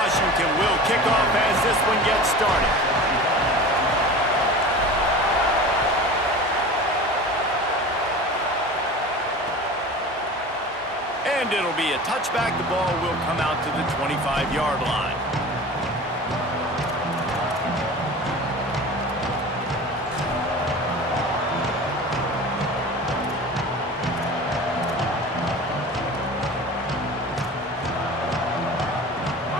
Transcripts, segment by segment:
Washington will kick off as this one gets started. And it'll be a touchback. The ball will come out to the 25-yard line.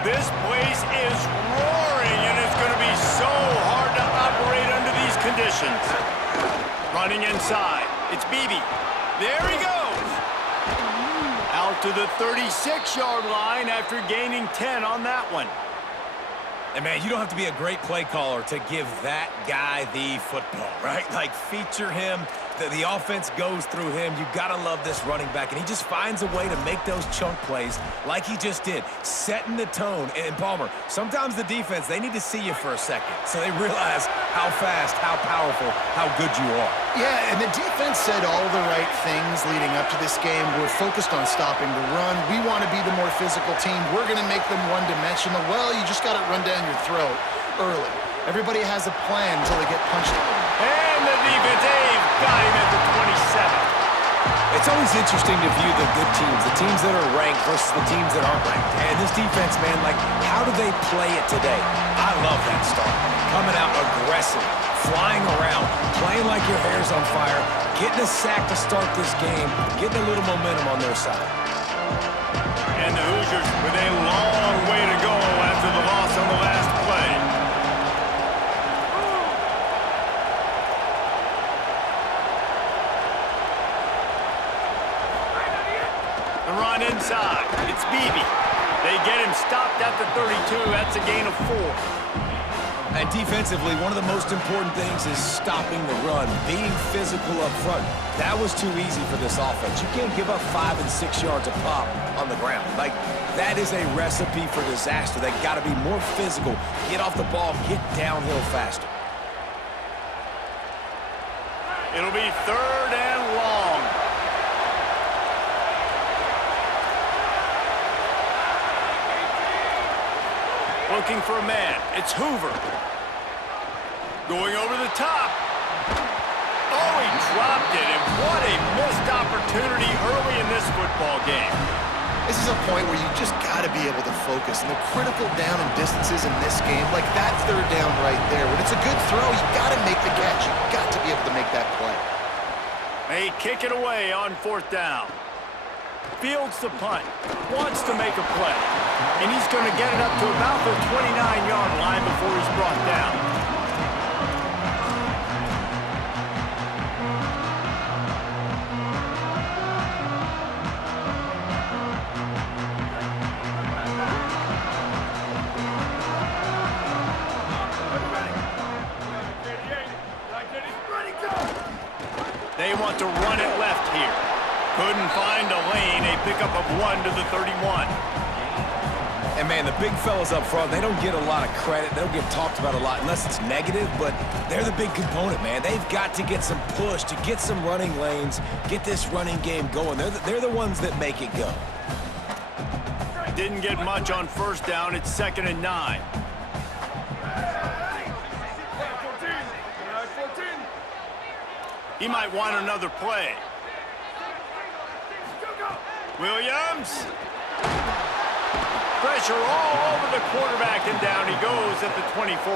This place is roaring, and it's going to be so hard to operate under these conditions. Running inside. It's Beebe. There he goes. Out to the 36-yard line after gaining 10 on that one. And, man, you don't have to be a great play caller to give that guy the football, right? Like, feature him. The offense goes through him. You got to love this running back. And he just finds a way to make those chunk plays like he just did, setting the tone. And, Palmer, sometimes the defense, they need to see you for a second so they realize how fast, how powerful, how good you are. Yeah, and the defense said all the right things leading up to this game. We're focused on stopping the run. We want to be the more physical team. We're going to make them one-dimensional. Well, you just got to run down your throat early. Everybody has a plan until they get punched. And the defense, they've got him at the 27. It's always interesting to view the good teams, the teams that are ranked versus the teams that aren't ranked. And this defense, man, like, how do they play it today? I love that start. Coming out aggressive, flying around, playing like your hair's on fire, getting a sack to start this game, getting a little momentum on their side. And the Hoosiers with a long way to go after the loss on the last play. The run inside. It's Beebe. They get him stopped at the 32. That's a gain of 4. And defensively, one of the most important things is stopping the run, being physical up front. That was too easy for this offense. You can't give up 5 and 6 yards a pop on the ground. Like, that is a recipe for disaster. They got to be more physical, get off the ball, get downhill faster. It'll be 3rd and long. Looking for a man. It's Hoover. Going over the top. Oh, he dropped it, and what a missed opportunity early in this football game. This is a point where you just got to be able to focus. And the critical down and distances in this game, like that 3rd down right there, when it's a good throw, you got to make the catch. You got to be able to make that play. They kick it away on 4th down. Fields the punt, wants to make a play, and he's going to get it up to about the 29-yard line before he's brought down. They want to run it left here. Couldn't find a lane, a pickup of 1 to the 31. And, man, the big fellas up front, they don't get a lot of credit. They don't get talked about a lot unless it's negative, but they're the big component, man. They've got to get some push, to get some running lanes, get this running game going. They're the ones that make it go. Didn't get much on 1st down. It's 2nd and 9. He might want another play. Williams. Pressure all over the quarterback, and down he goes at the 24.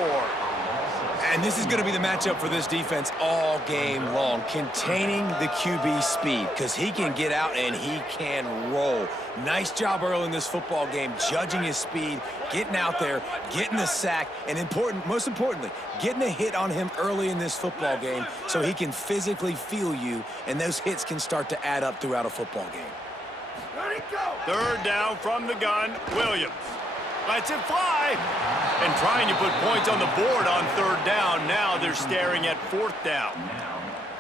And this is going to be the matchup for this defense all game long, containing the QB speed, because he can get out and he can roll. Nice job early in this football game, judging his speed, getting out there, getting the sack, and most importantly, getting a hit on him early in this football game so he can physically feel you, and those hits can start to add up throughout a football game. 3rd down from the gun, Williams. Lets it fly. And trying to put points on the board on 3rd down. Now they're staring at 4th down.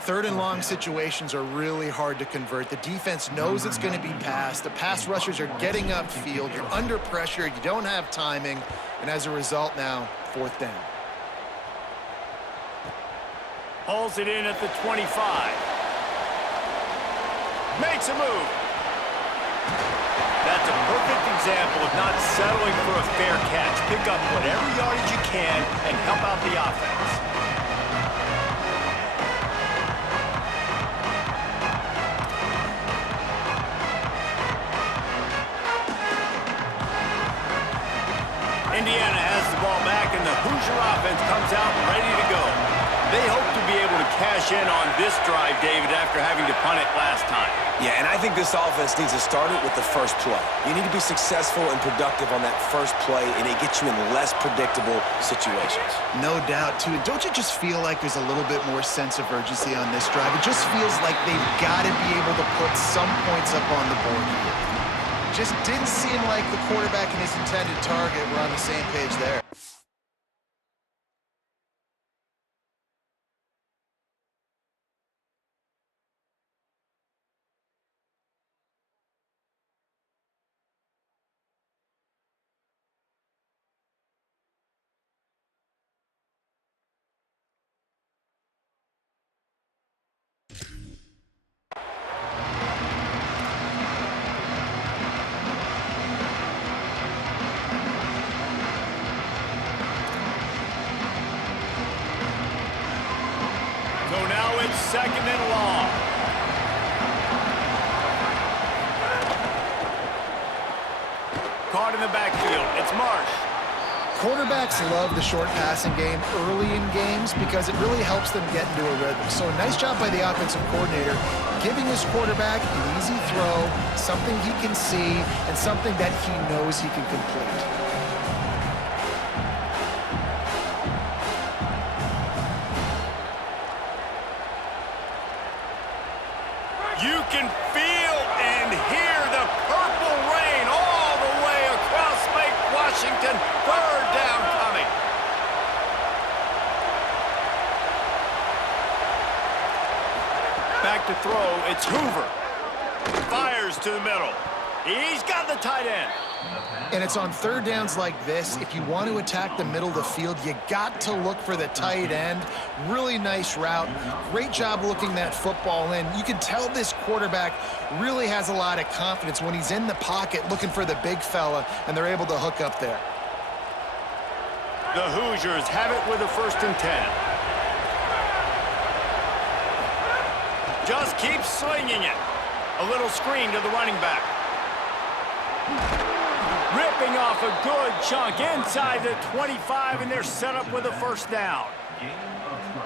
3rd and long situations are really hard to convert. The defense knows it's going to be passed. The pass rushers are getting upfield. You're under pressure. You don't have timing. And as a result now, 4th down. Hauls it in at the 25. Makes a move. That's a perfect example of not settling for a fair catch. Pick up whatever yardage you can and help out the offense. Indiana has the ball back, and the Hoosier offense comes out ready to go. They hope to be able to cash in on this drive, David, after having to punt it last time. Yeah, and I think this offense needs to start it with the first play. You need to be successful and productive on that first play, and it gets you in less predictable situations. No doubt, too. And don't you just feel like there's a little bit more sense of urgency on this drive? It just feels like they've got to be able to put some points up on the board here. Just didn't seem like the quarterback and his intended target were on the same page there. So now it's 2nd and long. Caught in the backfield. It's Marsh. Quarterbacks love the short passing game early in games because it really helps them get into a rhythm. So a nice job by the offensive coordinator giving his quarterback an easy throw, something he can see, and something that he knows he can complete. You can feel and hear the purple rain all the way across Lake Washington. 3rd down coming. Back to throw. It's Hoover. Fires to the middle. He's got the tight end. And it's on 3rd downs like this. If you want to attack the middle of the field, you got to look for the tight end. Really nice route. Great job looking that football in. You can tell this quarterback really has a lot of confidence when he's in the pocket looking for the big fella, and they're able to hook up there. The Hoosiers have it with a 1st and 10. Just keep slinging it. A little screen to the running back. Ripping off a good chunk inside the 25, and they're set up with a 1st down.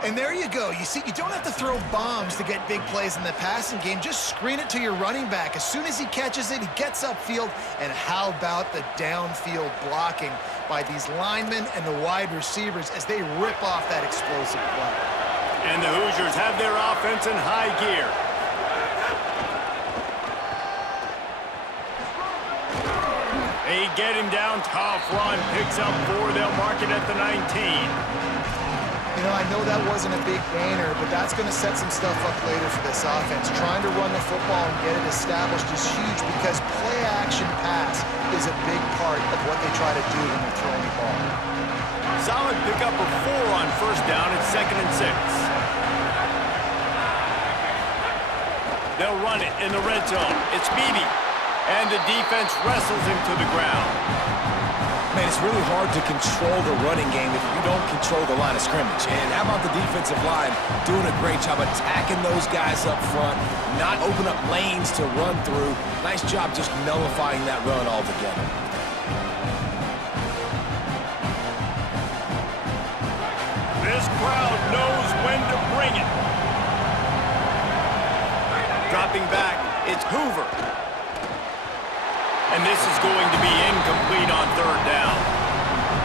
And there you go. You see, you don't have to throw bombs to get big plays in the passing game. Just screen it to your running back. As soon as he catches it, he gets upfield. And how about the downfield blocking by these linemen and the wide receivers as they rip off that explosive play. And the Hoosiers have their offense in high gear. They get him down, tough run, picks up 4. They'll mark it at the 19. You know, I know that wasn't a big gainer, but that's going to set some stuff up later for this offense. Trying to run the football and get it established is huge because play-action pass is a big part of what they try to do when they're throwing the ball. Solid pickup of 4 on 1st down at 2nd and 6. They'll run it in the red zone. It's Beebe. And the defense wrestles him to the ground. Man, it's really hard to control the running game if you don't control the line of scrimmage. And how about the defensive line doing a great job attacking those guys up front, not open up lanes to run through. Nice job just nullifying that run altogether. This crowd knows when to bring it. Dropping back, it's Hoover. And this is going to be incomplete on 3rd down.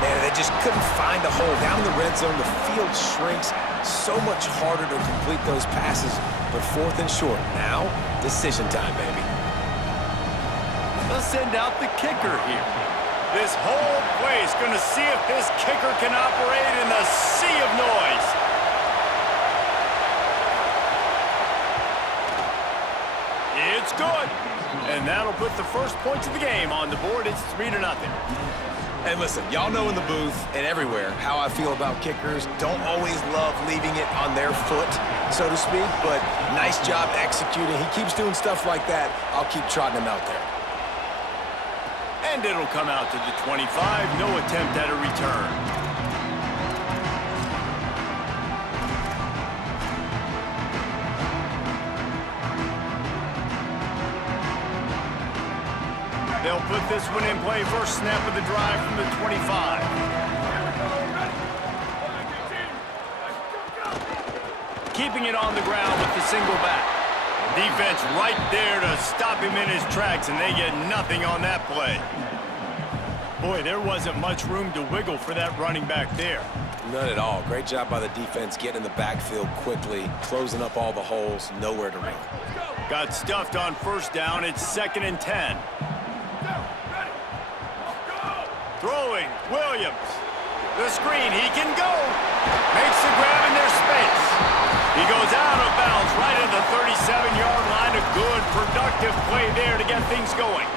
Man, they just couldn't find a hole. Down in the red zone, the field shrinks. So much harder to complete those passes. But 4th and short. Now, decision time, baby. They'll send out the kicker here. This whole place going to see if this kicker can operate in the sea of noise. It's good. And that'll put the first points of the game on the board. It's 3-0. And listen, y'all know in the booth and everywhere how I feel about kickers. Don't always love leaving it on their foot, so to speak, but nice job executing. He keeps doing stuff like that. I'll keep trotting him out there. And it'll come out to the 25. No attempt at a return. They'll put this one in play. First snap of the drive from the 25. Keeping it on the ground with the single back. Defense right there to stop him in his tracks, and they get nothing on that play. Boy, there wasn't much room to wiggle for that running back there. None at all. Great job by the defense getting in the backfield quickly, closing up all the holes, nowhere to run. Got stuffed on first down. It's 2nd and 10. Throwing, Williams. The screen, he can go. Makes the grab in their space. He goes out of bounds right at the 37-yard line. A good, productive play there to get things going.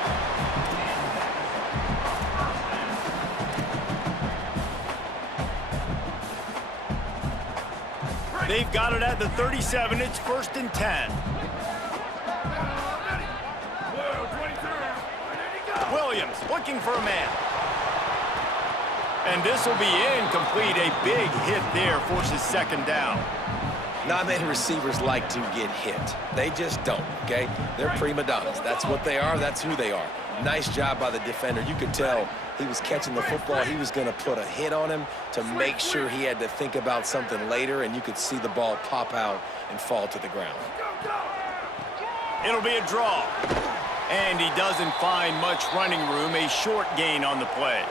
They've got it at the 37. It's 1st and 10. Williams looking for a man. And this will be incomplete. A big hit there forces 2nd down. Not many receivers like to get hit. They just don't, okay? They're prima donnas. That's what they are. That's who they are. Nice job by the defender. You could tell he was catching the football. He was going to put a hit on him to make sure he had to think about something later, and you could see the ball pop out and fall to the ground. It'll be a draw. And he doesn't find much running room. A short gain on the play.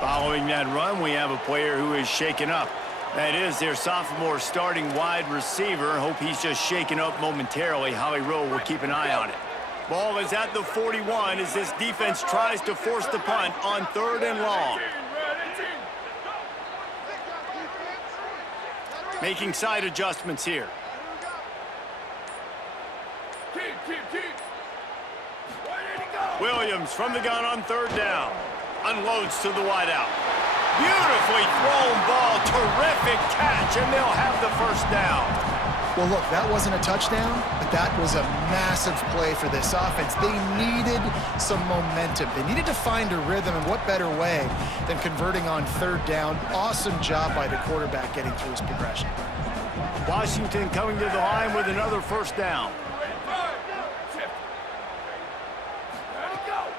Following that run, we have a player who is shaken up. That is their sophomore starting wide receiver. Hope he's just shaken up momentarily. Holly Rowe will keep an eye on it. Ball is at the 41 as this defense tries to force the punt on 3rd and long. Making side adjustments here. Williams from the gun on 3rd down. Unloads to the wideout. Beautifully thrown ball. Terrific catch, and they'll have the 1st down. Well, look, that wasn't a touchdown, but that was a massive play for this offense. They needed some momentum. They needed to find a rhythm, and what better way than converting on 3rd down. Awesome job by the quarterback getting through his progression. Washington coming to the line with another 1st down.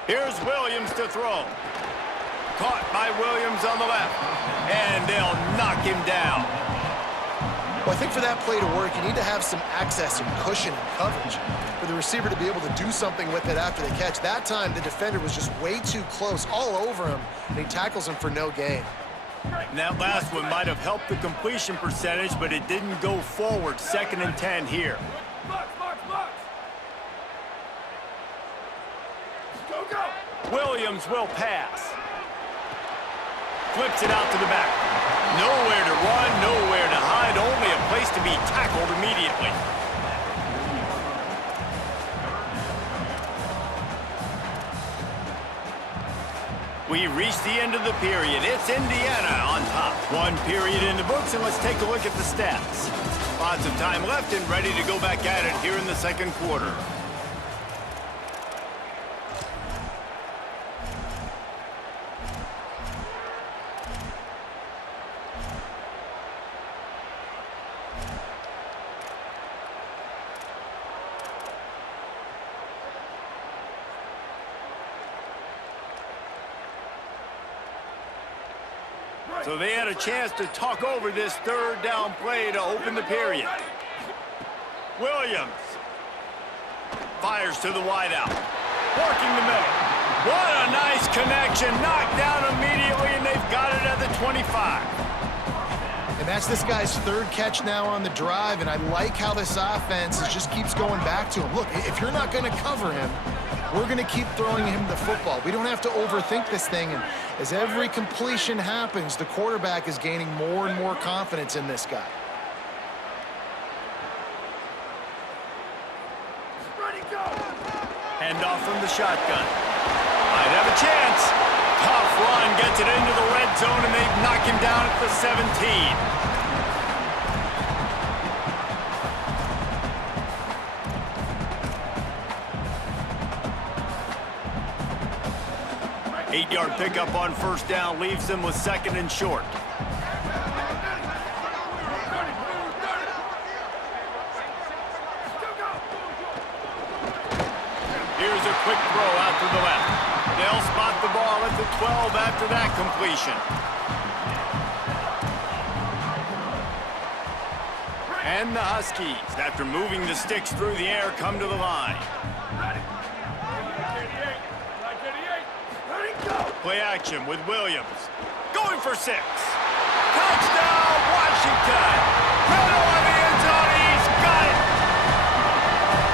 Here's Williams to throw. Caught by Williams on the left. And they'll knock him down. Well, I think for that play to work, you need to have some access and cushion and coverage for the receiver to be able to do something with it after the catch. That time, the defender was just way too close, all over him, and he tackles him for no gain. And that last one might have helped the completion percentage, but it didn't go forward. 2nd and 10 here. Williams will pass. Flips it out to the back. Nowhere to run, nowhere to hide, only a place to be tackled immediately. We reach the end of the period. It's Indiana on top. 1 period in the books, and let's take a look at the stats. Lots of time left and ready to go back at it here in the 2nd quarter. So they had a chance to talk over this 3rd down play to open the period. Williams fires to the wideout. Working the middle. What a nice connection. Knocked down immediately, and they've got it at the 25. And that's this guy's 3rd catch now on the drive, and I like how this offense just keeps going back to him. Look, if you're not going to cover him, we're going to keep throwing him the football. We don't have to overthink this thing, and as every completion happens, the quarterback is gaining more and more confidence in this guy. Handoff from the shotgun. Might have a chance. Tough run, gets it into the red zone, and they knock him down at the 17. 8-yard pickup on first down leaves them with 2nd and short. Here's a quick throw out to the left. They'll spot the ball at the 12 after that completion. And the Huskies, after moving the sticks through the air, come to the line. Play action with Williams. Going for 6. Touchdown, Washington! Right on the end zone, he's got it!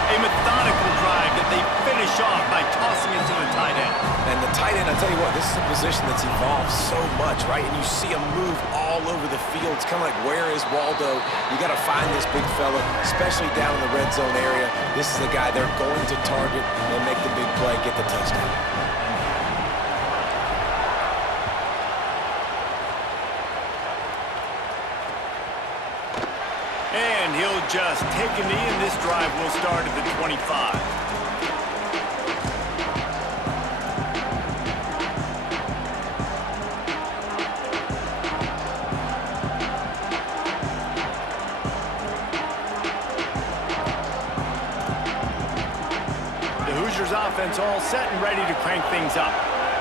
A methodical drive that they finish off by tossing it to the tight end. And the tight end, I'll tell you what, this is a position that's evolved so much, right? And you see him move all over the field. It's kind of like, where is Waldo? You got to find this big fella, especially down in the red zone area. This is the guy they're going to target and make the big play, get the touchdown. And he'll just take a knee, and this drive will start at the 25. The Hoosiers offense all set and ready to crank things up.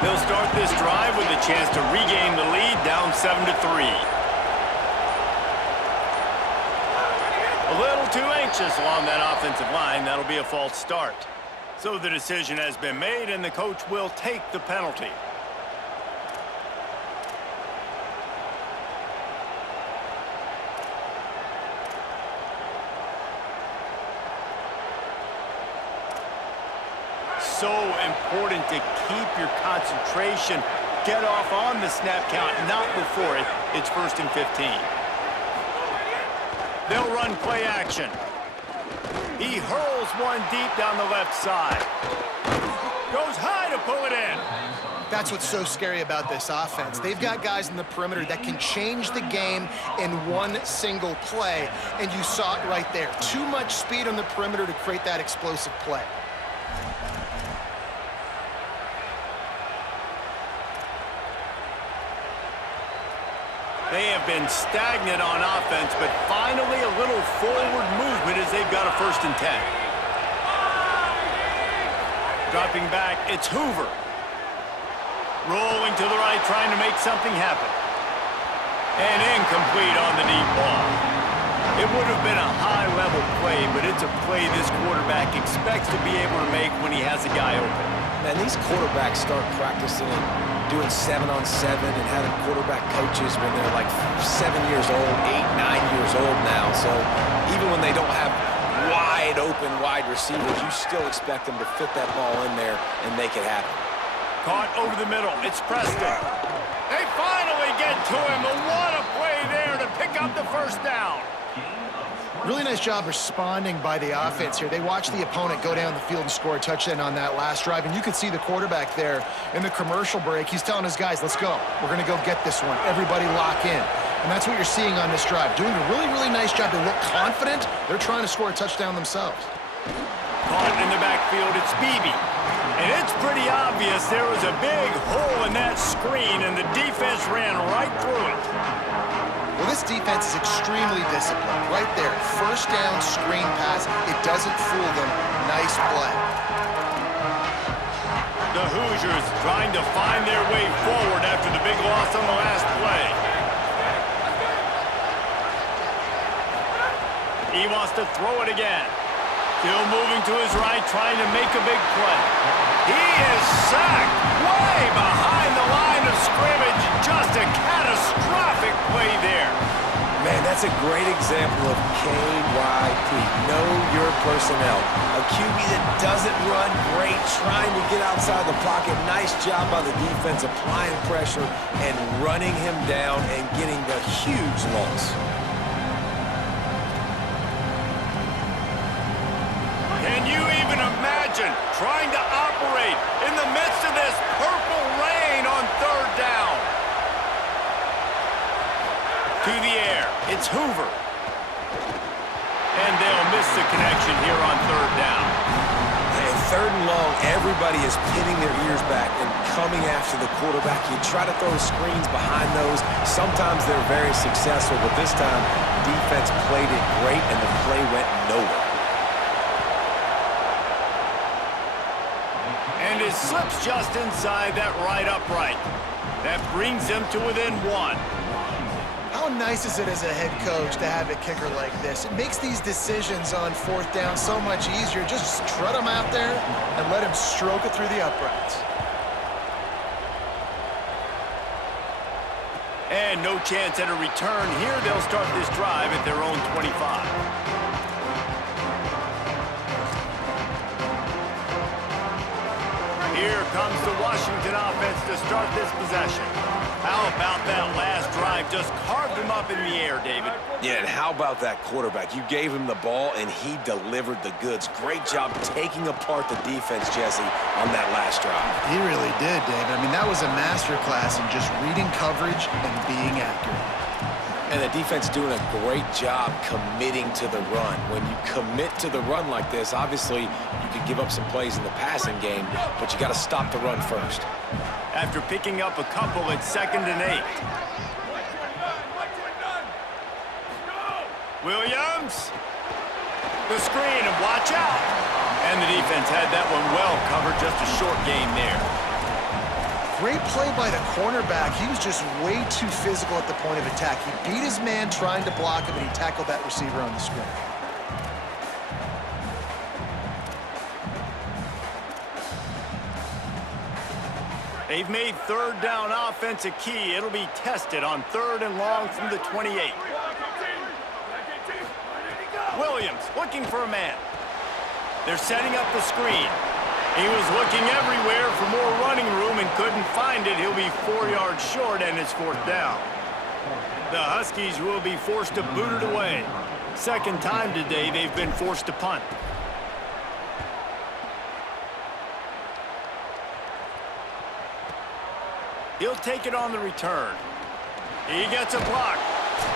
They'll start this drive with a chance to regain the lead, down 7-3. A little too anxious along that offensive line. That'll be a false start. So the decision has been made, and the coach will take the penalty. So important to keep your concentration. Get off on the snap count, not before it. It's 1st and 15. They'll run play action. He hurls one deep down the left side. Goes high to pull it in. That's what's so scary about this offense. They've got guys in the perimeter that can change the game in one single play, and you saw it right there. Too much speed on the perimeter to create that explosive play. They have been stagnant on offense, but finally a little forward movement as they've got a 1st and 10. Dropping back, it's Hoover. Rolling to the right, trying to make something happen. And incomplete on the deep ball. It would have been a high-level play, but it's a play this quarterback expects to be able to make when he has a guy open. Man, these quarterbacks start practicing and doing 7-on-7 and having quarterback coaches when they're like 7 years old, 8, 9 years old now. So even when they don't have wide open wide receivers, you still expect them to fit that ball in there and make it happen. Caught over the middle. It's Preston. They finally get to him. And what a play there to pick up the 1st down. Really nice job responding by the offense here. They watched the opponent go down the field and score a touchdown on that last drive, and you could see the quarterback there in the commercial break. He's telling his guys, let's go. We're going to go get this one. Everybody lock in. And that's what you're seeing on this drive. Doing a really, really nice job. They look confident. They're trying to score a touchdown themselves. Caught in the backfield, it's Beebe. And it's pretty obvious there was a big hole in that screen, and the defense ran right through it. Well, this defense is extremely disciplined. Right there, 1st down screen pass. It doesn't fool them. Nice play. The Hoosiers trying to find their way forward after the big loss on the last play. He wants to throw it again. Still moving to his right, trying to make a big play. He is sacked way behind the line of scrimmage. Just a catastrophic play there. Man, that's a great example of KYP. Know your personnel. A QB that doesn't run great, trying to get outside the pocket. Nice job by the defense, applying pressure and running him down and getting the huge loss. Can you even imagine trying to operate in the midst of this purple rain on 3rd down? To the air, it's Hoover. And they'll miss the connection here on 3rd down. And 3rd and long, everybody is pinning their ears back and coming after the quarterback. You try to throw screens behind those. Sometimes they're very successful, but this time, defense played it great, and the play went nowhere. And it slips just inside that right upright. That brings him to within 1. How nice is it as a head coach to have a kicker like this? It makes these decisions on 4th down so much easier. Just strut him out there and let him stroke it through the uprights. And no chance at a return here. They'll start this drive at their own 25. Here comes the Washington offense to start this possession. How about that last drive? Just carved him up in the air, David. Yeah, and how about that quarterback? You gave him the ball, and he delivered the goods. Great job taking apart the defense, Jesse, on that last drive. He really did, David. I mean, that was a masterclass in just reading coverage and being accurate. And the defense doing a great job committing to the run. When you commit to the run like this, obviously you could give up some plays in the passing game, but you got to stop the run first. After picking up a couple at 2nd and 8. Williams. The screen, and watch out. And the defense had that one well covered. Just a short game there. Great play by the cornerback. He was just way too physical at the point of attack. He beat his man trying to block him, and he tackled that receiver on the screen. They've made 3rd down offense a key. It'll be tested on 3rd and long from the 28. Williams looking for a man. They're setting up the screen. He was looking everywhere for more running room and couldn't find it. He'll be 4 yards short, and it's 4th down. The Huskies will be forced to boot it away. 2nd time today they've been forced to punt. He'll take it on the return. He gets a block.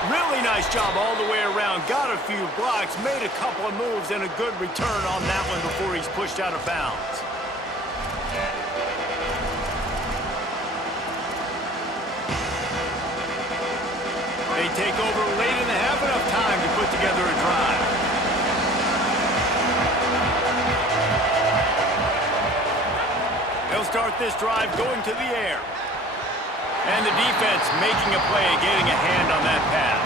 Really nice job all the way around. Got a few blocks, made a couple of moves, and a good return on that one before he's pushed out of bounds. They take over late and have enough time to put together a drive. They'll start this drive going to the air. And the defense making a play, getting a hand on that pass.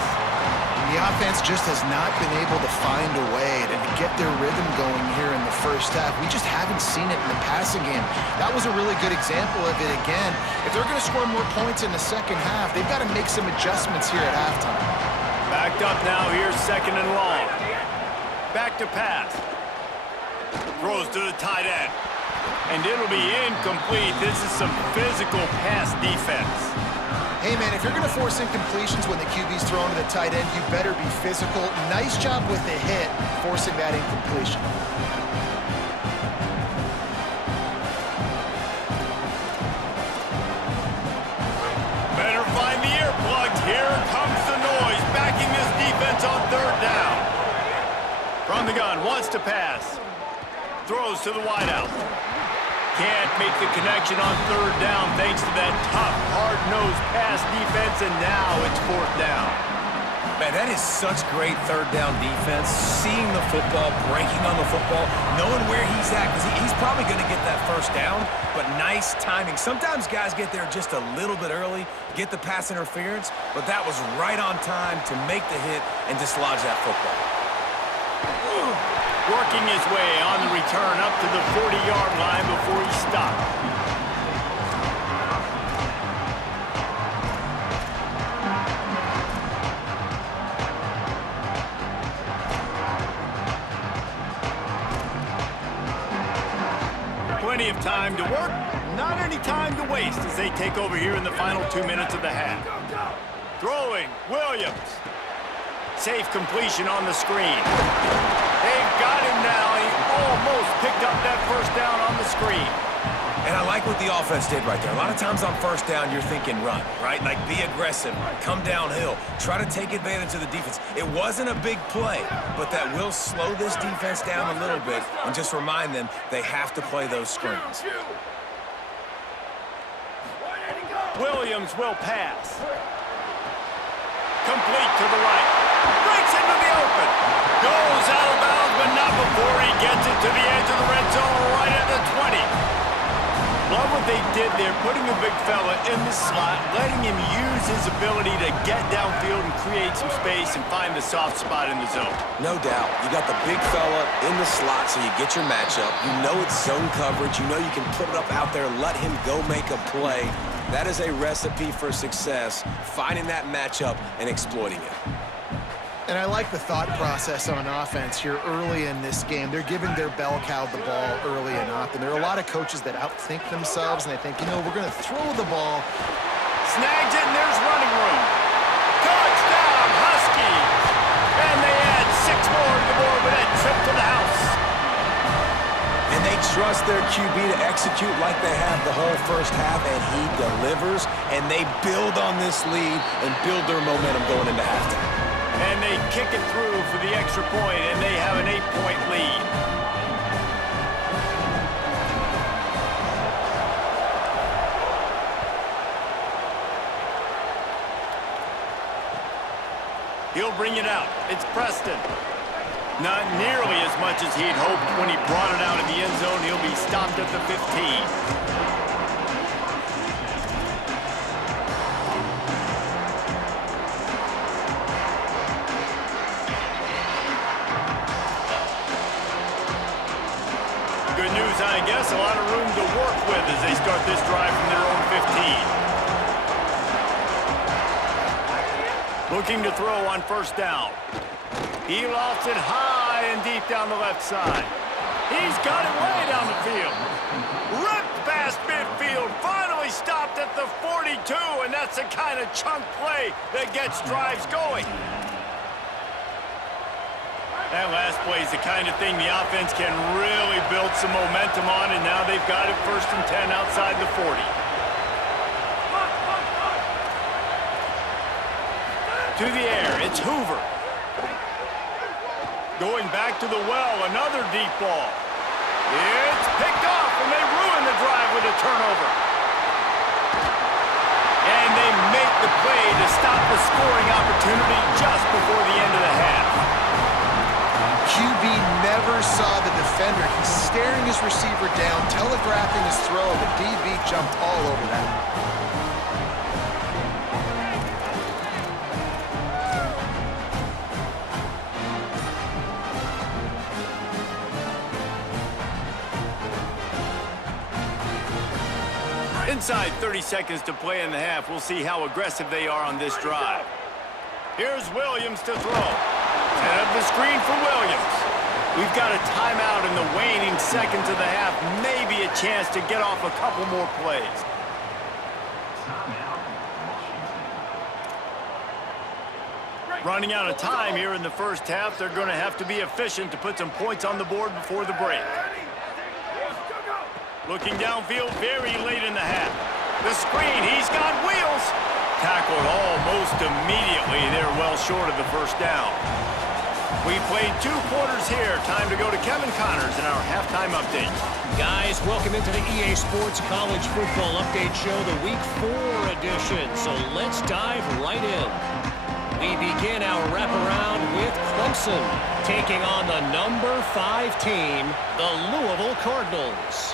The offense just has not been able to find a way to get their rhythm going here in the first half. We just haven't seen it in the passing game. That was a really good example of it again. If they're going to score more points in the second half, they've got to make some adjustments here at halftime. Backed up now, here's 2nd and long. Back to pass. Throws to the tight end. And it'll be incomplete. This is some physical pass defense. Hey, man, if you're going to force incompletions when the QB's thrown to the tight end, you better be physical. Nice job with the hit, forcing that incompletion. Better find the earplugs. Here comes the noise, backing this defense on 3rd down. From the gun, wants to pass. Throws to the wideout. Can't make the connection on 3rd down thanks to that tough, hard-nosed pass defense, and now it's 4th down. Man, that is such great 3rd down defense. Seeing the football, breaking on the football, knowing where he's at, because he's probably going to get that 1st down, but nice timing. Sometimes guys get there just a little bit early, get the pass interference, but that was right on time to make the hit and dislodge that football. Working his way on the return up to the 40-yard line before he stopped. Plenty of time to work, not any time to waste as they take over here in the final 2 minutes of the half. Throwing, Williams. Safe completion on the screen. They've got him now. He almost picked up that 1st down on the screen. And I like what the offense did right there. A lot of times on first down, you're thinking run, right? Like be aggressive, come downhill, try to take advantage of the defense. It wasn't a big play, but that will slow this defense down a little bit and just remind them they have to play those screens. Williams will pass. Complete to the right. Breaks into the open. Goes out of bounds, but not before he gets it to the edge of the red zone right at the 20. Love what they did there, putting the big fella in the slot, letting him use his ability to get downfield and create some space and find the soft spot in the zone. No doubt. You got the big fella in the slot so you get your matchup. You know it's zone coverage. You know you can put it up out there, let him go make a play. That is a recipe for success, finding that matchup and exploiting it. And I like the thought process on offense here early in this game. They're giving their bell cow the ball early and often. There are a lot of coaches that outthink themselves, and they think, you know, we're going to throw the ball. Snags it, and there's running room. Touchdown, Huskies! And they add 6 more to the board with that trip to the house. And they trust their QB to execute like they have the whole first half, and he delivers, and they build on this lead and build their momentum going into halftime. And they kick it through for the extra point, and they have an 8-point lead. He'll bring it out. It's Preston. Not nearly as much as he'd hoped when he brought it out of the end zone. He'll be stopped at the 15. Good news, I guess. A lot of room to work with as they start this drive from their own 15. Looking to throw on first down. He lofts it high and deep down the left side. He's got it way down the field. Ripped past midfield. Finally stopped at the 42, and that's the kind of chunk play that gets drives going. That last play is the kind of thing the offense can really build some momentum on, and now they've got it 1st and 10 outside the 40. To the air, it's Hoover. Going back to the well, another deep ball. It's picked off, and they ruin the drive with a turnover. And they make the play to stop the scoring opportunity just before the end of the half. QB never saw the defender. He's staring his receiver down, telegraphing his throw. The DB jumped all over that. Inside 30 seconds to play in the half. We'll see how aggressive they are on this drive. Here's Williams to throw. Set up the screen for Williams. We've got a timeout in the waning seconds of the half. Maybe a chance to get off a couple more plays. Running out of time here in the first half. They're going to have to be efficient to put some points on the board before the break. Looking downfield very late in the half. The screen, he's got wheels. Tackled almost immediately. They're well short of the first down. We played 2 quarters here. Time to go to Kevin Connors in our halftime update. Guys, welcome into the EA Sports College Football Update Show, the Week 4 edition. So let's dive right in. We begin our wraparound with Clemson taking on the number 5 team, the Louisville Cardinals.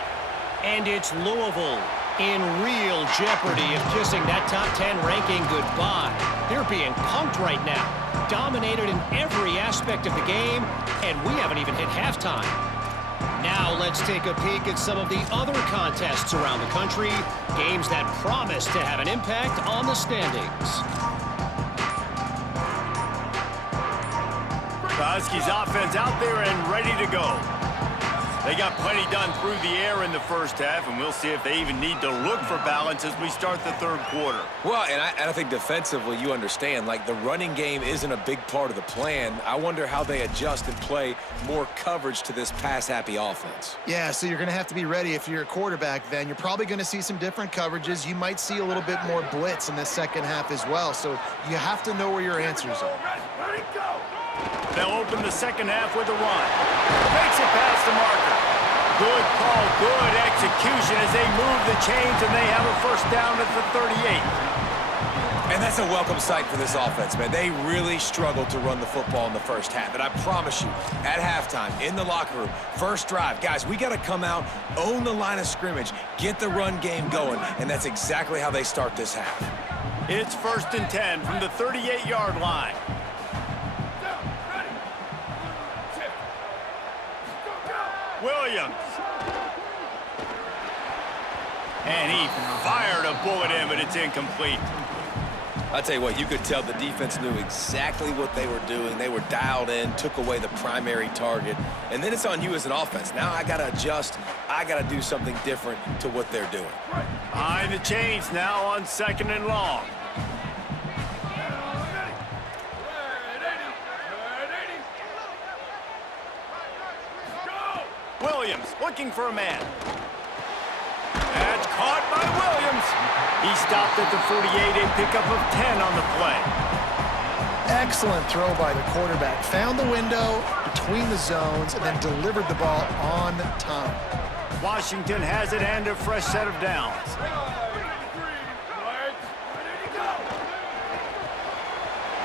And it's Louisville in real jeopardy of kissing that top 10 ranking goodbye. They're being punked right now, dominated in every aspect of the game, and we haven't even hit halftime. Now let's take a peek at some of the other contests around the country, games that promise to have an impact on the standings. The Huskies offense out there and ready to go. They got plenty done through the air in the first half, and we'll see if they even need to look for balance as we start the third quarter. Well, and I think defensively, you understand, like the running game isn't a big part of the plan. I wonder how they adjust and play more coverage to this pass-happy offense. Yeah, so you're going to have to be ready if you're a quarterback then. You're probably going to see some different coverages. You might see a little bit more blitz in the second half as well, so you have to know where your answers are. Ready, go! They'll open the second half with a run. Makes it past the marker. Good call, good execution as they move the chains, and they have a first down at the 38. And that's a welcome sight for this offense, man. They really struggled to run the football in the first half. And I promise you, at halftime, in the locker room, first drive, guys, we got to come out, own the line of scrimmage, get the run game going, and that's exactly how they start this half. It's 1st and 10 from the 38-yard line. Williams. And he fired a bullet in, but it's incomplete. I'll tell you what, you could tell the defense knew exactly what they were doing. They were dialed in, took away the primary target, and then it's on you as an offense. Now I got to adjust. I got to do something different to what they're doing. Behind the chains now on 2nd and long. Williams looking for a man. That's caught by Williams. He stopped at the 48 and pickup of 10 on the play. Excellent throw by the quarterback. Found the window between the zones and then delivered the ball on time. Washington has it and a fresh set of downs.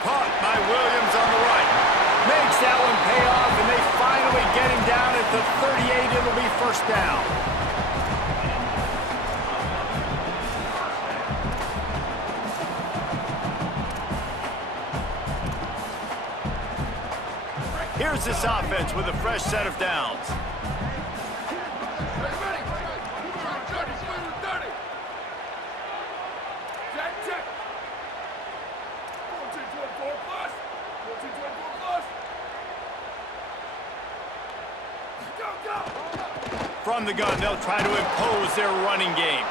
Caught by Williams on the right. Makes that one pay off, and they finally get him down at the 38. It'll be first down. Here's this offense with a fresh set of downs. From the gun, they'll try to impose their running game.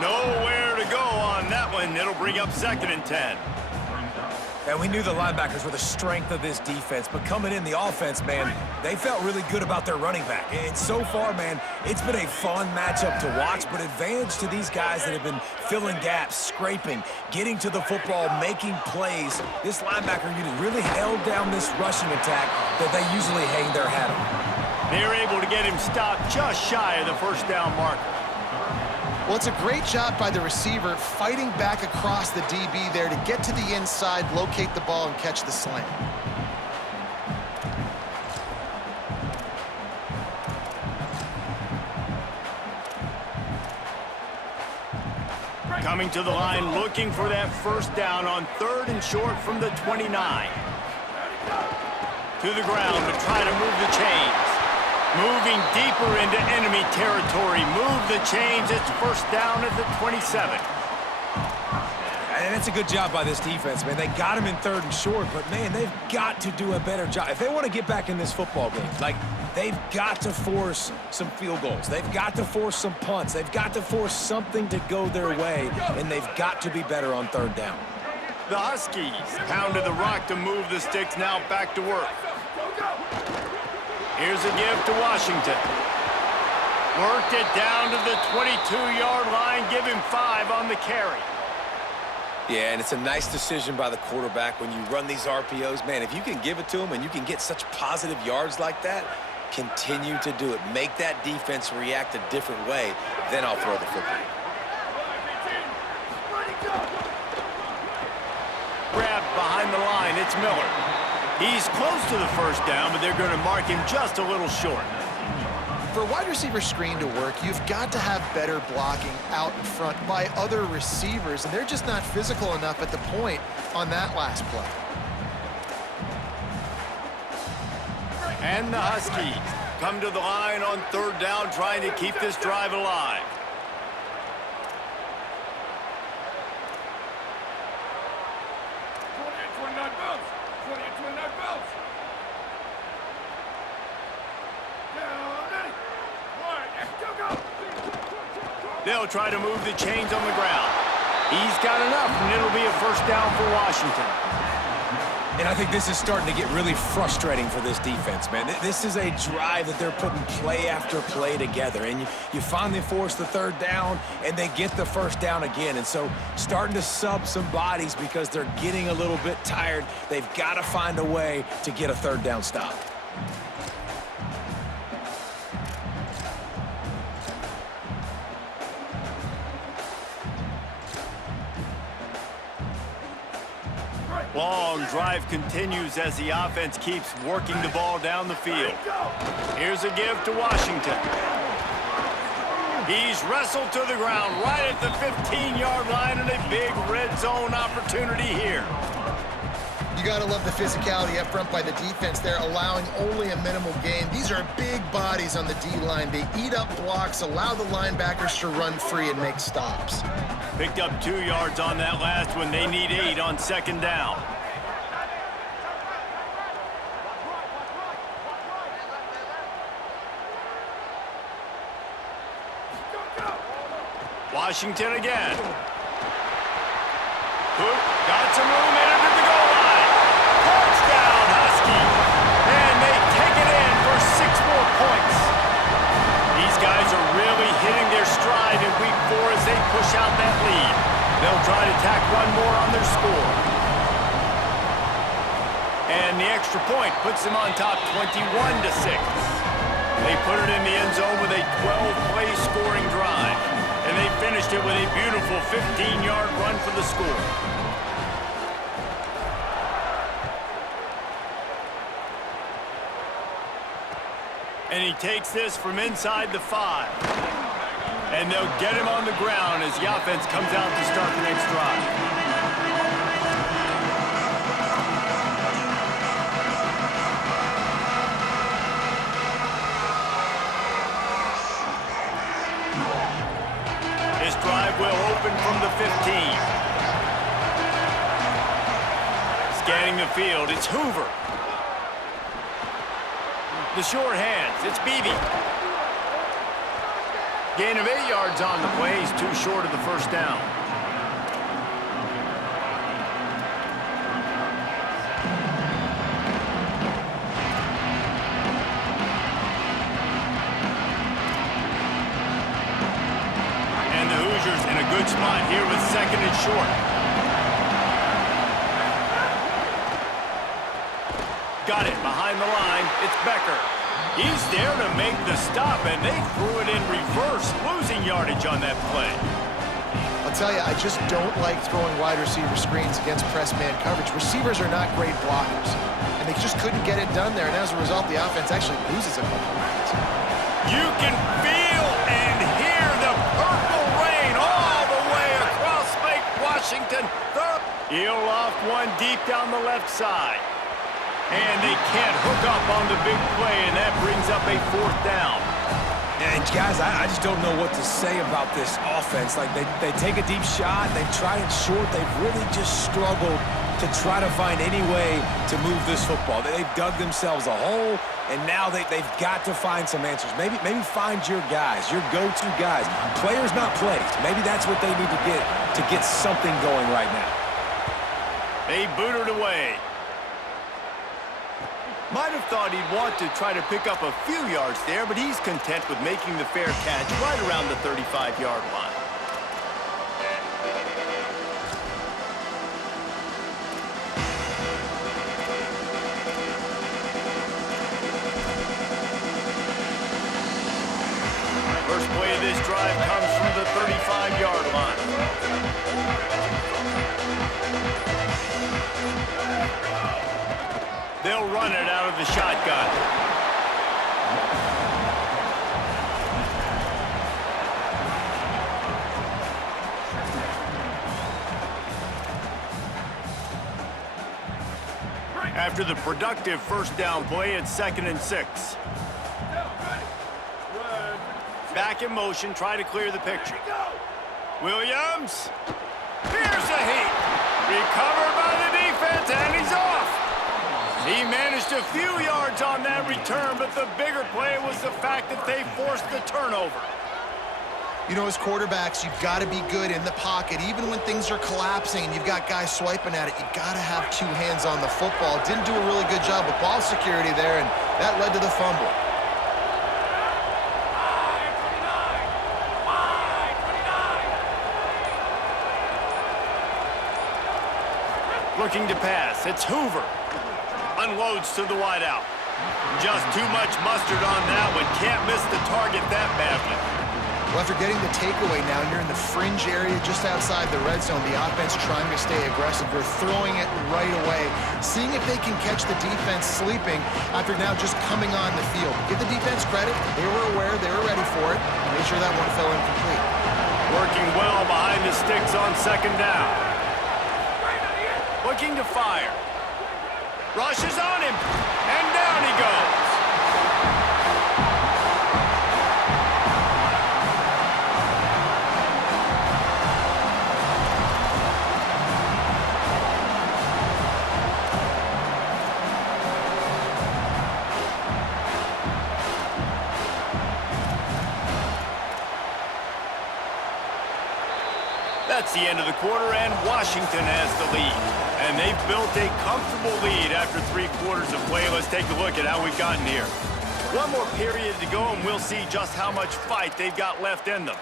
Nowhere to go on that one. It'll bring up 2nd and 10. And we knew the linebackers were the strength of this defense, but coming in the offense, man, they felt really good about their running back. And so far, man, it's been a fun matchup to watch, but advantage to these guys that have been filling gaps, scraping, getting to the football, making plays. This linebacker unit really held down this rushing attack that they usually hang their hat on. They're able to get him stopped just shy of the first down marker. Well, it's a great job by the receiver fighting back across the DB there to get to the inside, locate the ball, and catch the slant. Coming to the line, looking for that first down on 3rd and short from the 29. To the ground to try to move the chains. Moving deeper into enemy territory. Move the chains. It's first down at the 27. And that's a good job by this defense, man. They got him in 3rd and short, but, man, they've got to do a better job. If they want to get back in this football game, like, they've got to force some field goals. They've got to force some punts. They've got to force something to go their way, and they've got to be better on 3rd down. The Huskies pounded the rock to move the sticks, now back to work. Here's a give to Washington. Worked it down to the 22-yard line. Give him 5 on the carry. Yeah, and it's a nice decision by the quarterback when you run these RPOs. Man, if you can give it to them and you can get such positive yards like that, continue to do it. Make that defense react a different way, then I'll throw the football. Grabbed behind the line, it's Miller. He's close to the first down, but they're going to mark him just a little short. For a wide receiver screen to work, you've got to have better blocking out in front by other receivers, and they're just not physical enough at the point on that last play. And the Huskies come to the line on 3rd down, trying to keep this drive alive. they'll try to move the chains on the ground. He's got enough, and it'll be a first down for Washington. And I think this is starting to get really frustrating for this defense, man. This is a drive that they're putting play after play together. And you finally force the third down, and they get the first down again. And so starting to sub some bodies because they're getting a little bit tired. They've got to find a way to get a third down stop. Long drive continues as the offense keeps working the ball down the field. Here's a give to Washington. He's wrestled to the ground right at the 15-yard line, and a big red zone opportunity here. You got to love the physicality up front by the defense there, allowing only a minimal gain. These are big bodies on the D-line. They eat up blocks, allow the linebackers to run free and make stops. Picked up 2 yards on that last one. They need 8 on second down. Washington again. Hook got some room in under the goal line. Touchdown, Husky. And they take it in for 6 more points. These guys are really hitting their stride in week 4 as they push out that lead. They'll try to tack one more on their score. And the extra point puts them on top 21-6. They put it in the end zone with a 12-play scoring drive. And they finished it with a beautiful 15-yard run for the score. And he takes this from inside the 5. And they'll get him on the ground as the offense comes out to start the next drive. This drive will open from the 15. Scanning the field, it's Hoover. The short hands, it's Beebe. Gain of 8 yards on the play. He's too short of the first down. And the Hoosiers in a good spot here with second and short. Got it behind the line. It's Becker. He's there to make the stop, and they threw it in reverse, losing yardage on that play. I'll tell you, I just don't like throwing wide receiver screens against press man coverage. Receivers are not great blockers, and they just couldn't get it done there, and as a result, the offense actually loses a couple of yards. You can feel and hear the purple rain all the way across Lake Washington. He'll loft one deep down the left side. And they can't hook up on the big play, and that brings up a 4th down. And guys, I just don't know what to say about this offense. Like, they take a deep shot, they try it short, they've really just struggled to try to find any way to move this football. They've dug themselves a hole, and now they've got to find some answers. Maybe find your guys, your go-to guys. Players, not plays. Maybe that's what they need to get something going right now. They boot it away. Might have thought he'd want to try to pick up a few yards there, but he's content with making the fair catch right around the 35-yard line. First play of this drive comes from the 35-yard line. They'll run it out of the shotgun. After the productive first down play, it's 2nd and 6. Back in motion, try to clear the picture. Williams. Here's a heat. Recovered by the defense, and he's off. He managed a few yards on that return, but the bigger play was the fact that they forced the turnover. You know, as quarterbacks, you've got to be good in the pocket. Even when things are collapsing and you've got guys swiping at it, you've got to have two hands on the football. Didn't do a really good job with ball security there, and that led to the fumble. Looking to pass. It's Hoover. Unloads to the wideout. Just too much mustard on that one. Can't miss the target that badly. Well, after getting the takeaway now, you're in the fringe area just outside the red zone. The offense trying to stay aggressive. They're throwing it right away, seeing if they can catch the defense sleeping after now just coming on the field. Give the defense credit. They were aware. They were ready for it. Make sure that one fell incomplete. Working well behind the sticks on second down. Looking to fire. Rushes on him, and down he goes. That's the end of the quarter, and Washington has the lead. And they've built a comfortable lead after 3 quarters of play. Let's take a look at how we've gotten here. One more period to go, and we'll see just how much fight they've got left in them.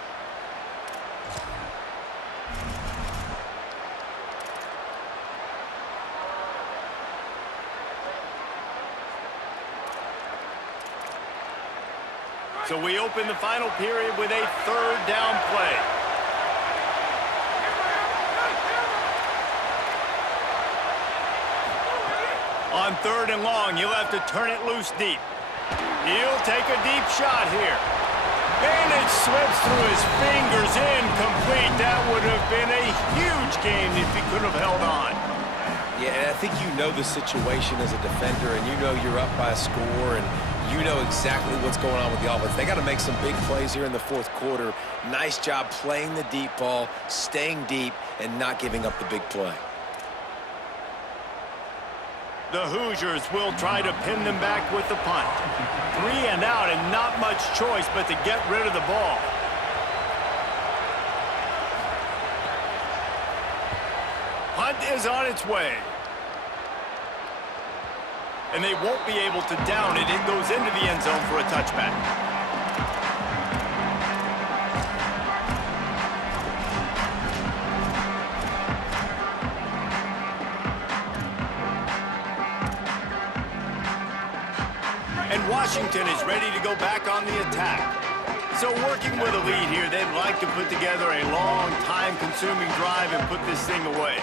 So we open the final period with a 3rd down play. On 3rd and long, you'll have to turn it loose deep. He'll take a deep shot here. And it slips through his fingers, incomplete. That would have been a huge game if he could have held on. Yeah, and I think you know the situation as a defender, and you know you're up by a score, and you know exactly what's going on with the offense. They got to make some big plays here in the 4th quarter. Nice job playing the deep ball, staying deep, and not giving up the big play. The Hoosiers will try to pin them back with the punt. 3 and out, and not much choice but to get rid of the ball. Punt is on its way. And they won't be able to down it. It goes into the end zone for a touchback. And Washington is ready to go back on the attack. So working with a lead here, they'd like to put together a long, time-consuming drive and put this thing away.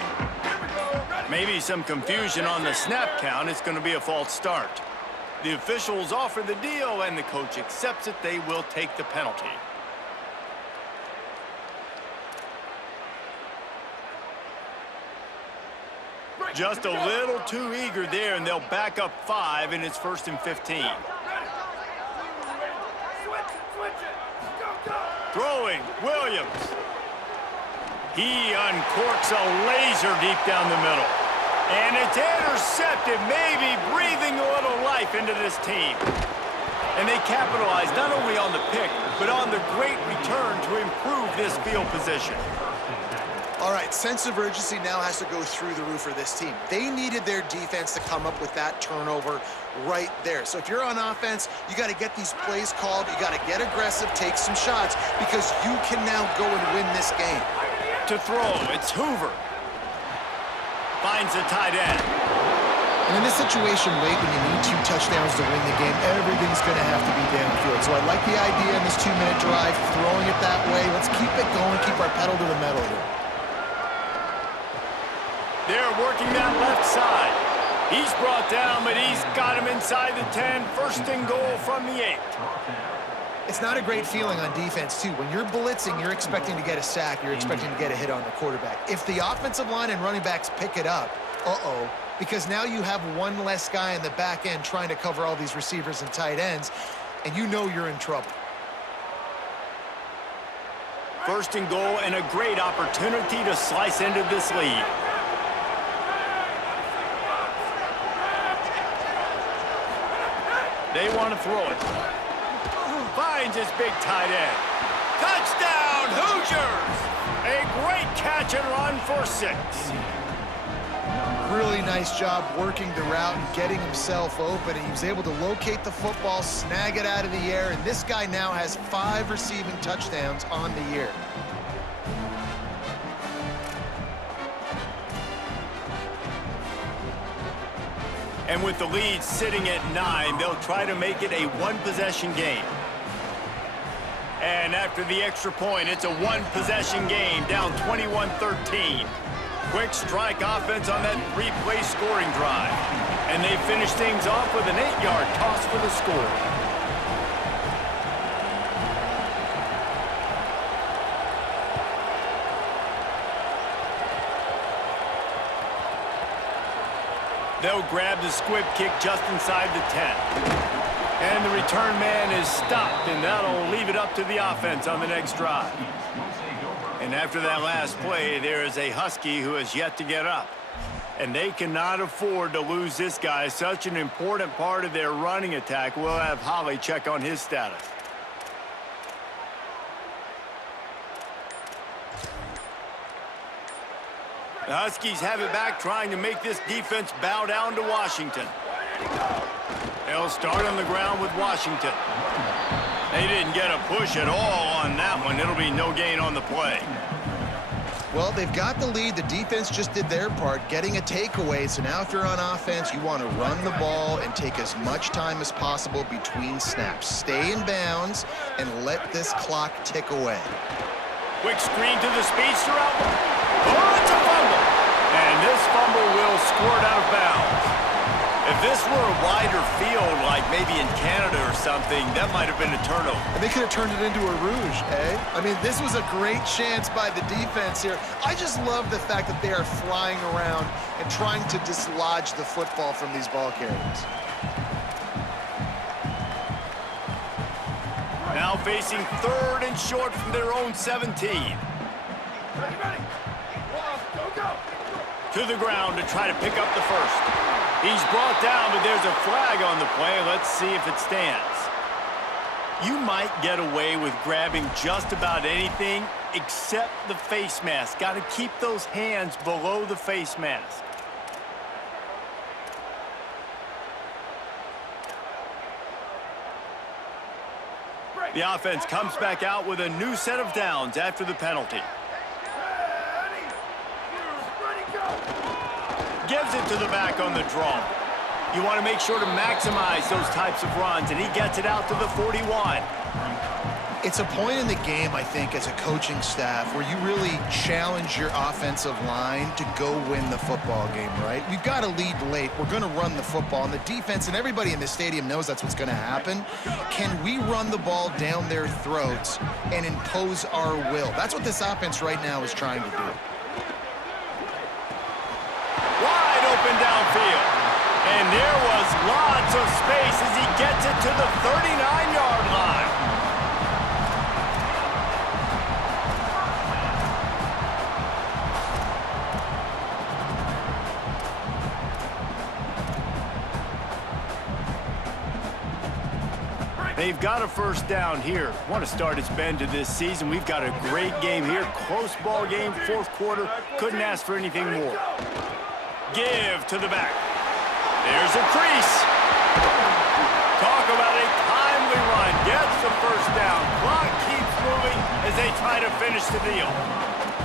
Maybe some confusion on the snap count. It's going to be a false start. The officials offer the deal, and the coach accepts it. They will take the penalty. Just a little too eager there, and they'll back up 5, and it's 1st and 15. Throwing, Williams. He uncorks a laser deep down the middle. And it's intercepted, maybe breathing a little life into this team. And they capitalize not only on the pick, but on the great return to improve this field position. All right, sense of urgency now has to go through the roof for this team. They needed their defense to come up with that turnover right there. So if you're on offense, you got to get these plays called. You got to get aggressive, take some shots, because you can now go and win this game. To throw, it's Hoover. Finds a tight end. And in this situation late when you need 2 touchdowns to win the game, everything's going to have to be downfield. So I like the idea in this 2-minute drive, throwing it that way. Let's keep it going, keep our pedal to the metal here. They're working that left side. He's brought down, but he's got him inside the 10. 1st and goal from the 8. It's not a great feeling on defense, too. When you're blitzing, you're expecting to get a sack. You're expecting to get a hit on the quarterback. If the offensive line and running backs pick it up, because now you have one less guy in the back end trying to cover all these receivers and tight ends, and you know you're in trouble. 1st and goal, and a great opportunity to slice into this lead. They want to throw it. Finds his big tight end. Touchdown! Hoosiers. A great catch and run for 6. Really nice job working the route and getting himself open. And he was able to locate the football, snag it out of the air, and this guy now has 5 receiving touchdowns on the year. And with the lead sitting at 9, they'll try to make it a one-possession game. And after the extra point, it's a one-possession game, down 21-13. Quick strike offense on that 3-play scoring drive. And they finish things off with an 8-yard toss for the score. They'll grab the squib kick just inside the 10. And the return man is stopped, and that'll leave it up to the offense on the next drive. And after that last play, there is a Husky who has yet to get up. And they cannot afford to lose this guy, such an important part of their running attack. We'll have Holly check on his status. The Huskies have it back, trying to make this defense bow down to Washington. They'll start on the ground with Washington. They didn't get a push at all on that one. It'll be no gain on the play. Well, they've got the lead. The defense just did their part, getting a takeaway. So now if you're on offense, you want to run the ball and take as much time as possible between snaps. Stay in bounds and let this clock tick away. Quick screen to the speedster out. Oh, it's a fumble. And this fumble will squirt out of bounds. If this were a wider field, like maybe in Canada or something, that might have been a turnover. And they could have turned it into a rouge, eh? I mean, this was a great chance by the defense here. I just love the fact that they are flying around and trying to dislodge the football from these ball carriers. Now facing 3rd and short from their own 17. Ready. Go. To the ground to try to pick up the first. He's brought down, but there's a flag on the play. Let's see if it stands. You might get away with grabbing just about anything except the face mask. Got to keep those hands below the face mask. The offense comes back out with a new set of downs after the penalty. Gives it to the back on the draw. You want to make sure to maximize those types of runs, and he gets it out to the 41. It's a point in the game, I think, as a coaching staff where you really challenge your offensive line to go win the football game, right? We've got to lead late. We're going to run the football, and the defense and everybody in the stadium knows that's what's going to happen. Can we run the ball down their throats and impose our will? That's what this offense right now is trying to do. Wide open downfield. And there was lots of space as he gets it to the 39-yard line. They've got a first down here. Want to start its bend to this season. We've got a great game here. Close ball game, fourth quarter. Couldn't ask for anything more. Give to the back. There's a crease. Talk about a timely run. Gets the first down. Clock keeps moving as they try to finish the deal.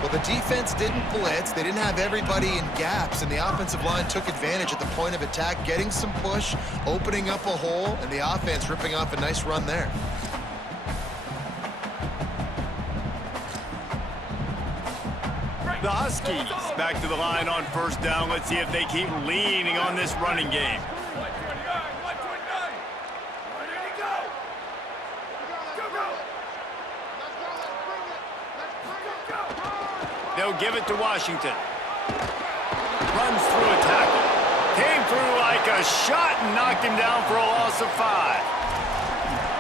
Well, the defense didn't blitz. They didn't have everybody in gaps, and the offensive line took advantage at the point of attack, getting some push, opening up a hole, and the offense ripping off a nice run there. The Huskies back to the line on first down. Let's see if they keep leaning on this running game. They'll give it to Washington. Runs through a tackle. Came through like a shot and knocked him down for a loss of 5.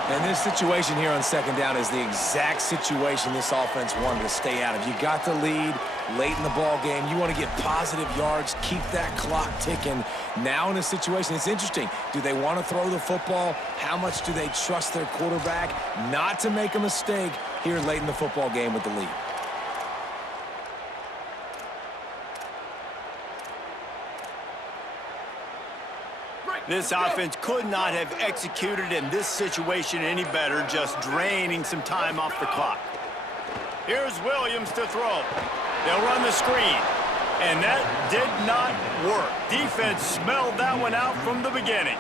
And this situation here on second down is the exact situation this offense wanted to stay out of. You got the lead late in the ball game. You want to get positive yards, keep that clock ticking. Now in this situation, it's interesting. Do they want to throw the football? How much do they trust their quarterback not to make a mistake? here late in the football game with the lead. This offense could not have executed in this situation any better, just draining some time off the clock. Here's Williams to throw. They'll run the screen. And that did not work. Defense smelled that one out from the beginning.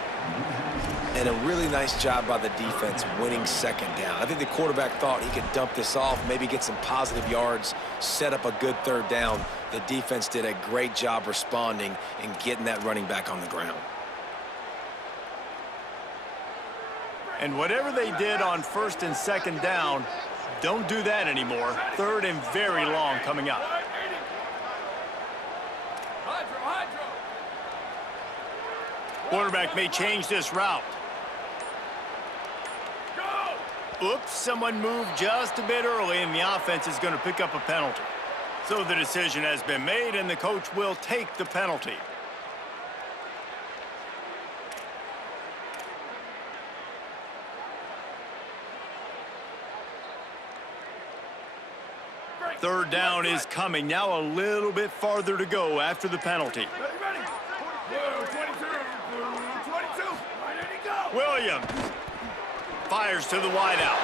And a really nice job by the defense winning second down. I think the quarterback thought he could dump this off, maybe get some positive yards, set up a good third down. The defense did a great job responding and getting that running back on the ground. And whatever they did on first and second down, don't do that anymore. Third and very long coming up. Quarterback may change this route. Oops, someone moved just a bit early, and the offense is going to pick up a penalty. So the decision has been made, and the coach will take the penalty. Third down is coming. Now a little bit farther to go after the penalty. Ready. Blue 22. Ready to go. Williams fires to the wideout.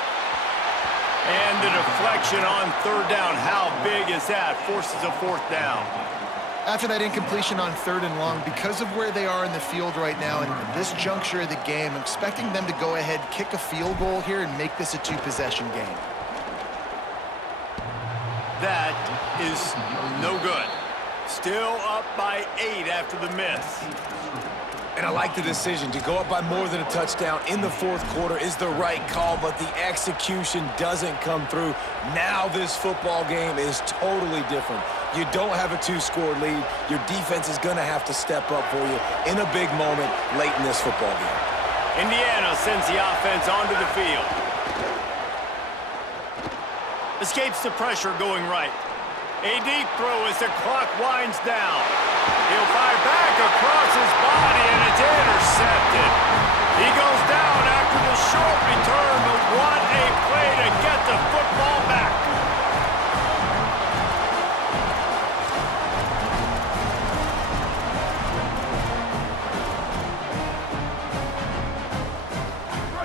And the deflection on third down. How big is that? Forces a fourth down. After that incompletion on third and long, because of where they are in the field right now and this juncture of the game, I'm expecting them to go ahead, kick a field goal here, and make this a two-possession game. That is no good. Still up by 8 after the miss. And I like the decision to go up by more than a touchdown in the fourth quarter is the right call, but the execution doesn't come through. Now this football game is totally different. You don't have a two-score lead. Your defense is going to have to step up for you in a big moment late in this football game. Indiana sends the offense onto the field. Escapes the pressure going right. A deep throw as the clock winds down. He'll fire back across his body, and it's intercepted. He goes down after the short return, but what a play to get the football back.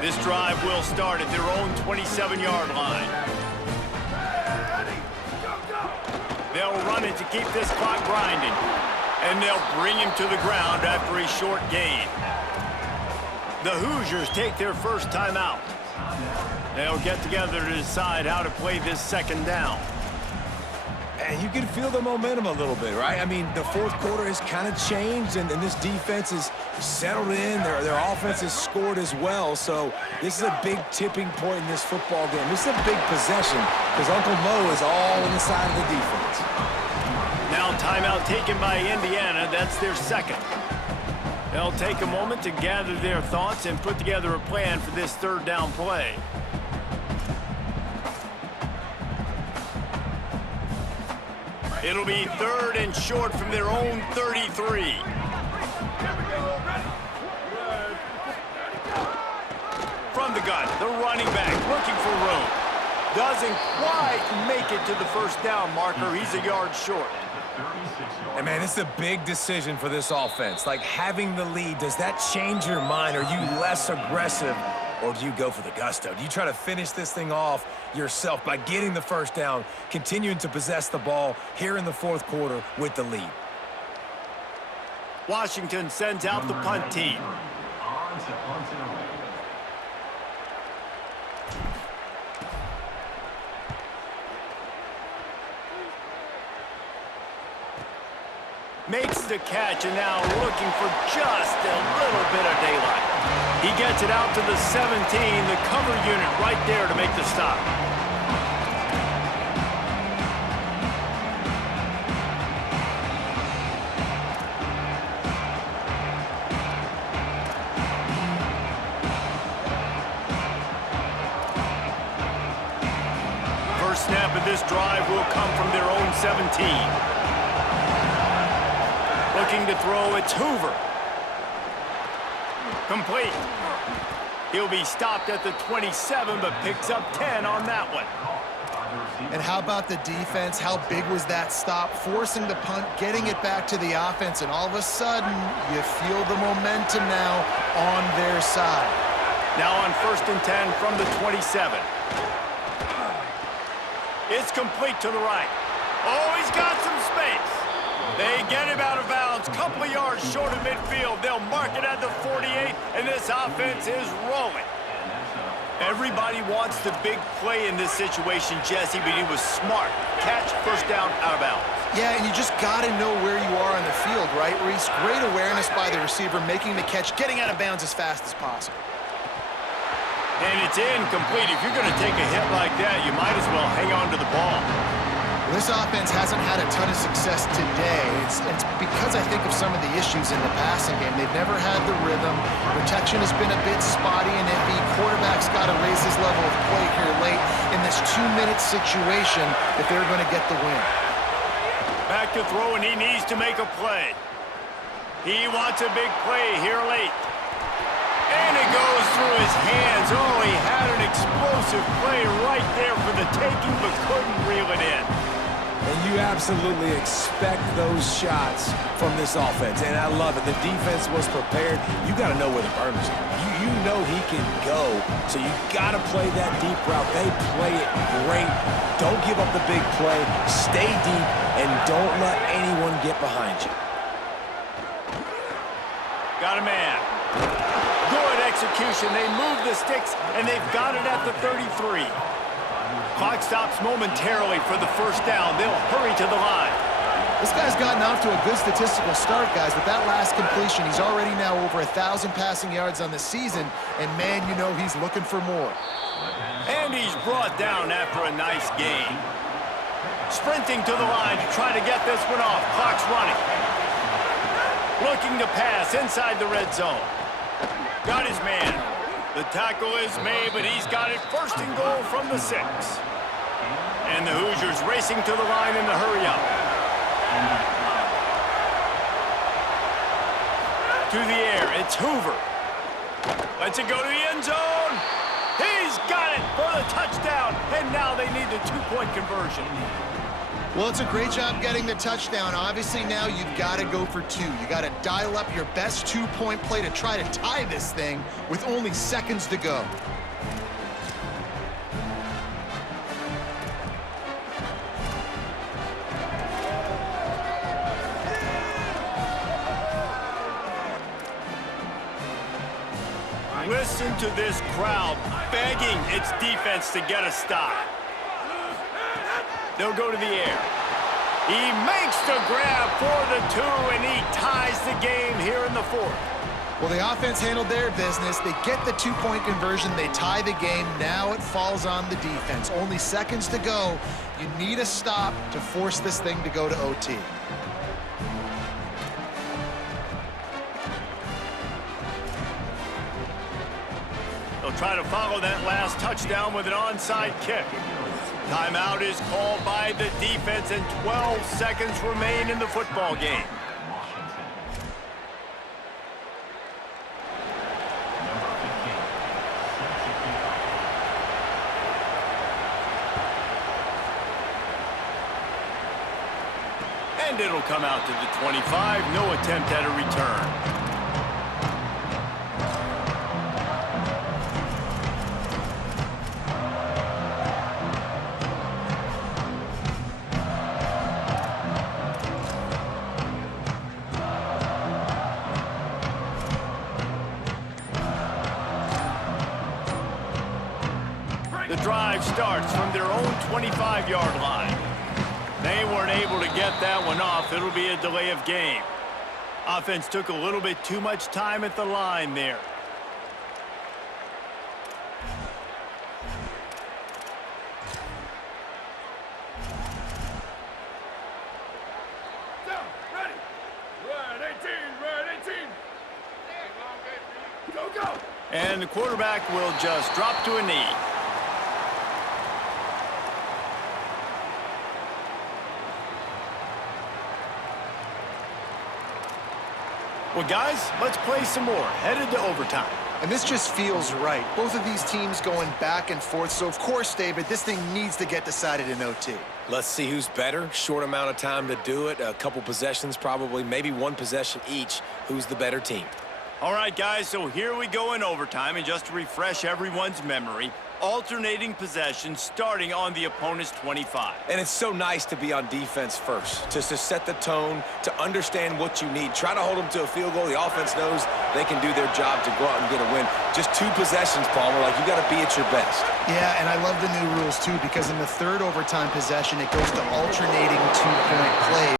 This drive will start at their own 27-yard line. They'll run it to keep this clock grinding. And they'll bring him to the ground after a short gain. The Hoosiers take their first time out. They'll get together to decide how to play this second down. And you can feel the momentum a little bit, right? I mean, the fourth quarter has kind of changed, and this defense is settled in. Their offense has scored as well. So this is a big tipping point in this football game. This is a big possession because Uncle Mo is all on the side of the defense. Now timeout taken by Indiana. That's their second. They'll take a moment to gather their thoughts and put together a plan for this third down play. It'll be third and short from their own 33. From the gun, the running back looking for room. Doesn't quite make it to the first down marker. He's a yard short. And, man, it's a big decision for this offense. Like, having the lead, does that change your mind? Are you less aggressive, or do you go for the gusto? Do you try to finish this thing off yourself by getting the first down, continuing to possess the ball here in the fourth quarter with the lead? Washington sends out the punt team. Makes the catch, and now looking for just a little bit of daylight. He gets it out to the 17, the cover unit right there to make the stop. First snap of this drive will come from their own 17. Looking to throw, it's Hoover. Complete. He'll be stopped at the 27, but picks up 10 on that one. And how about the defense? How big was that stop? Forcing the punt, getting it back to the offense, and all of a sudden, you feel the momentum now on their side. Now on 1st and 10 from the 27. It's complete to the right. Oh, he's got some space. They get him out of bounds, couple of yards short of midfield. They'll mark it at the 48, and this offense is rolling. Everybody wants the big play in this situation, Jesse, but he was smart. Catch, first down, out of bounds. Yeah, and you just got to know where you are on the field, right, Reese? Great awareness by the receiver, making the catch, getting out of bounds as fast as possible. And it's incomplete. If you're going to take a hit like that, you might as well hang on to the ball. This offense hasn't had a ton of success today. It's because I think of some of the issues in the passing game. They've never had the rhythm. Protection has been a bit spotty and iffy. Quarterback's got to raise his level of play here late in this 2-minute situation if they're going to get the win. Back to throw, and he needs to make a play. He wants a big play here late. And it goes through his hands. Oh, he had an explosive play right there for the taking, but couldn't reel it in. And you absolutely expect those shots from this offense, and I love it. The defense was prepared. You got to know where the burners are. You know he can go, so you got to play that deep route. They play it great. Don't give up the big play. Stay deep, and don't let anyone get behind you. Got a man. Good execution. They move the sticks, and they've got it at the 33. Clock stops momentarily for the first down. They'll hurry to the line. This guy's gotten off to a good statistical start, guys. With that last completion, he's already now over 1,000 passing yards on the season, and man, you know he's looking for more. And he's brought down after a nice gain. Sprinting to the line to try to get this one off. Clock's running. Looking to pass inside the red zone. Got his man. The tackle is made, but he's got it first and goal from the 6. And the Hoosiers racing to the line in the hurry-up. To the air, it's Hoover. Lets it go to the end zone. He's got it for the touchdown, and now they need the 2-point conversion. Well, it's a great job getting the touchdown. Obviously, now you've got to go for 2. You got to dial up your best 2-point play to try to tie this thing with only seconds to go. Listen to this crowd begging its defense to get a stop. They'll go to the air. He makes the grab for the 2, and he ties the game here in the 4th. Well, the offense handled their business. They get the 2-point conversion. They tie the game. Now it falls on the defense. Only seconds to go. You need a stop to force this thing to go to OT. They'll try to follow that last touchdown with an onside kick. Timeout is called by the defense, and 12 seconds remain in the football game. And it'll come out to the 25. No attempt at a return. The drive starts from their own 25-yard line. They weren't able to get that one off. It'll be a delay of game. Offense took a little bit too much time at the line there. Down, ready. Red 18, red 18. Go, go. And the quarterback will just drop to a knee. Well, guys, let's play some more. Headed to overtime. And this just feels right. Both of these teams going back and forth. So, of course, David, this thing needs to get decided in OT. Let's see who's better. Short amount of time to do it. A couple possessions probably, maybe one possession each. Who's the better team? All right, guys, so here we go in overtime. And just to refresh everyone's memory, alternating possessions starting on the opponent's 25. And it's so nice to be on defense first, to set the tone, to understand what you need. Try to hold them to a field goal. The offense knows they can do their job to go out and get a win. Just 2 possessions, Palmer, like you got to be at your best. Yeah, and I love the new rules, too, because in the third overtime possession, it goes to alternating 2-point play.